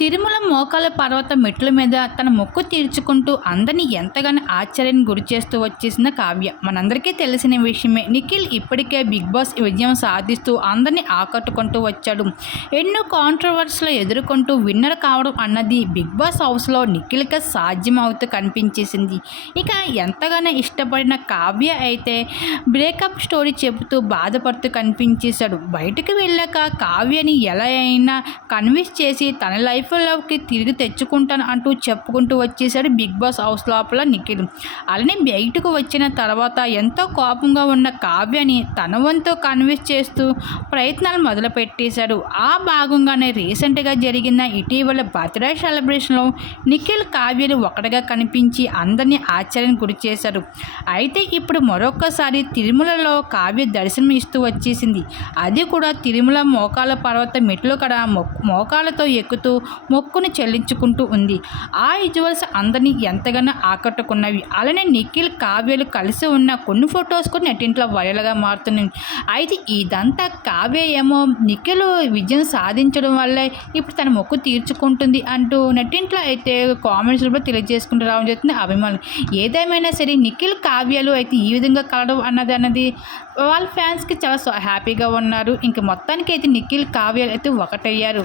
తిరుమల మోకాల పర్వత మెట్ల మీద తన మొక్కు తీర్చుకుంటూ అందరినీ ఎంతగానో ఆశ్చర్యాన్ని గురి చేస్తూ వచ్చేసిన కావ్య. మనందరికీ తెలిసిన విషయమే నిఖిల్ ఇప్పటికే బిగ్ బాస్ విజయం సాధిస్తూ అందరినీ ఆకట్టుకుంటూ వచ్చాడు. ఎన్నో కాంట్రవర్సీలు ఎదుర్కొంటూ విన్నర్ కావడం అన్నది బిగ్ బాస్ హౌస్లో నిఖిల్కి సాధ్యం అవుతూ కనిపించేసింది. ఇక ఎంతగానో ఇష్టపడిన కావ్య అయితే బ్రేకప్ స్టోరీ చెబుతూ బాధపడుతూ కనిపించేశాడు. బయటకు వెళ్ళాక కావ్యని ఎలా అయినా కన్విన్స్ చేసి తన లైఫ్ లైఫ్లోకి తిరిగి తెచ్చుకుంటాను అంటూ చెప్పుకుంటూ వచ్చేసాడు బిగ్ బాస్ హౌస్ లోపల నిఖిల్. అలానే బయటకు వచ్చిన తర్వాత ఎంతో కోపంగా ఉన్న కావ్యని తన వంతు కన్విన్స్ చేస్తూ ప్రయత్నాలు మొదలుపెట్టేశాడు. ఆ భాగంగానే రీసెంట్గా జరిగిన ఇటీవల బర్త్డే సెలబ్రేషన్లో నిఖిల్ కావ్యలు ఒకటిగా కనిపించి అందరినీ ఆశ్చర్యానికి గురి చేశారు అయితే ఇప్పుడు మరొకసారి తిరుమలలో కావ్య దర్శనం ఇస్తూ వచ్చేసింది. అది కూడా తిరుమల మోకాల పర్వత మెట్లు కడ మోకాలతో ఎక్కుతూ మొక్కును చెల్లించుకుంటూ ఉంది. ఆ విజువల్స్ అందరినీ ఎంతగానో ఆకట్టుకున్నవి. అలానే నిఖిల్ కావ్యలు కలిసి ఉన్న కొన్ని ఫొటోస్ కూడా నెట్టింట్లో వైరల్గా మారుతున్నాయి. అయితే ఇదంతా కావ్య ఏమో నిఖిల్ విజయం సాధించడం వల్లే ఇప్పుడు తన మొక్కు తీర్చుకుంటుంది అంటూ నెట్టింట్లో అయితే కామెంట్స్ కూడా తెలియజేసుకుంటూ రావడం జరుగుతుంది. అభిమానులు ఏదేమైనా సరే నిఖిల్ కావ్యాలు అయితే ఈ విధంగా కలడం అన్నది అన్నది వాళ్ళ ఫ్యాన్స్కి చాలా హ్యాపీగా ఉన్నారు. ఇంక మొత్తానికి అయితే నిఖిల్ కావ్యాలు అయితే ఒకటయ్యారు.